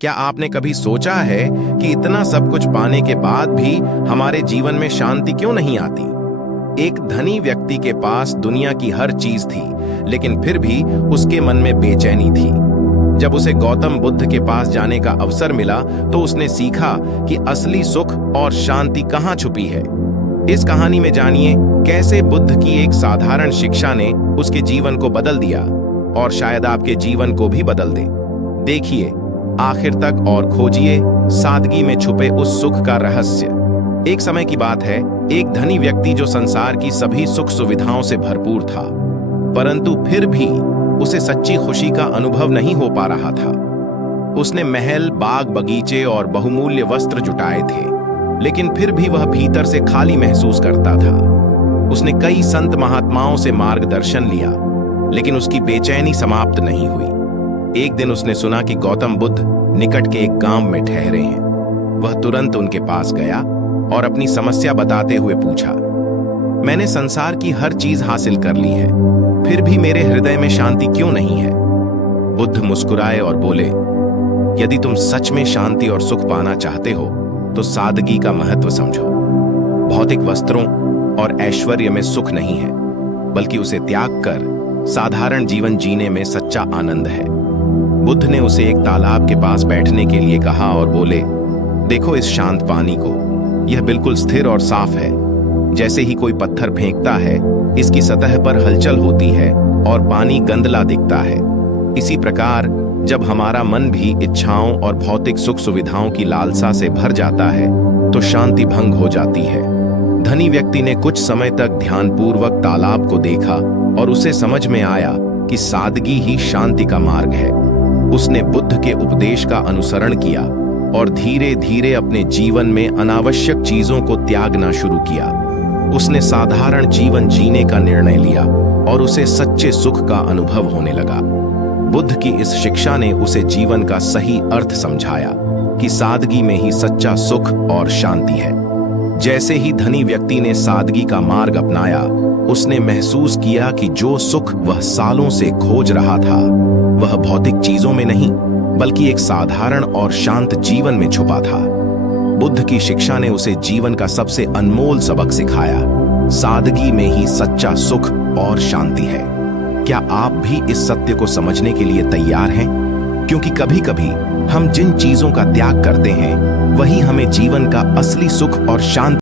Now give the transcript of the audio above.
क्या आपने कभी सोचा है कि इतना सब कुछ पाने के बाद भी हमारे जीवन में शांति क्यों नहीं आती? एक धनी व्यक्ति के पास दुनिया की हर चीज थी, लेकिन फिर भी उसके मन में बेचैनी थी। जब उसे गौतम बुद्ध के पास जाने का अवसर मिला तो उसने सीखा कि असली सुख और शांति कहाँ छुपी है। इस कहानी में जानिए कैसे बुद्ध की एक साधारण शिक्षा ने उसके जीवन को बदल दिया और शायद आपके जीवन को भी बदल दे। देखिए आखिर तक और खोजिए सादगी में छुपे उस सुख का रहस्य। एक समय की बात है, एक धनी व्यक्ति जो संसार की सभी सुख सुविधाओं से भरपूर था, परंतु फिर भी उसे सच्ची खुशी का अनुभव नहीं हो पा रहा था। उसने महल, बाग बगीचे और बहुमूल्य वस्त्र जुटाए थे, लेकिन फिर भी वह भीतर से खाली महसूस करता था। उसने कई संत महात्माओं से मार्गदर्शन लिया, लेकिन उसकी बेचैनी समाप्त नहीं हुई। एक दिन उसने सुना कि गौतम बुद्ध निकट के एक गांव में ठहरे हैं। वह तुरंत उनके पास गया और अपनी समस्या बताते हुए पूछा, मैंने संसार की हर चीज हासिल कर ली है, फिर भी मेरे हृदय में शांति क्यों नहीं है? बुद्ध मुस्कुराए और बोले, यदि तुम सच में शांति और सुख पाना चाहते हो तो सादगी का महत्व समझो। भौतिक वस्त्रों और ऐश्वर्य में सुख नहीं है, बल्कि उसे त्याग कर साधारण जीवन जीने में सच्चा आनंद है। बुद्ध ने उसे एक तालाब के पास बैठने के लिए कहा और बोले, देखो इस शांत पानी को, यह बिल्कुल स्थिर और साफ है। जैसे ही कोई पत्थर फेंकता है, इसकी सतह पर हलचल होती है और पानी गंदला दिखता है। इसी प्रकार जब हमारा मन भी इच्छाओं और भौतिक सुख सुविधाओं की लालसा से भर जाता है तो शांति भंग हो जाती है। धनी व्यक्ति ने कुछ समय तक ध्यानपूर्वक तालाब को देखा और उसे समझ में आया कि सादगी ही शांति का मार्ग है। उसने बुद्ध के उपदेश का अनुसरण किया और धीरे धीरे अपने जीवन में अनावश्यक चीजों को त्यागना शुरू किया। उसने साधारण जीवन जीने का निर्णय लिया और उसे सच्चे सुख का अनुभव होने लगा। बुद्ध की इस शिक्षा ने उसे जीवन का सही अर्थ समझाया कि सादगी में ही सच्चा सुख और शांति है। जैसे ही धनी व्यक्ति ने सादगी का मार्ग अपनाया, उसने महसूस किया कि जो सुख वह सालों से खोज रहा था वह भौतिक चीजों में नहीं, बल्कि एक साधारण और शांत जीवन में छुपा था। बुद्ध की शिक्षा ने उसे जीवन का सबसे अनमोल सबक सिखाया, सादगी में ही सच्चा सुख और शांति है। क्या आप भी इस सत्य को समझने के लिए तैयार हैं? क्योंकि कभी कभी हम जिन चीजों का त्याग करते हैं वही हमें जीवन का असली सुख और शांति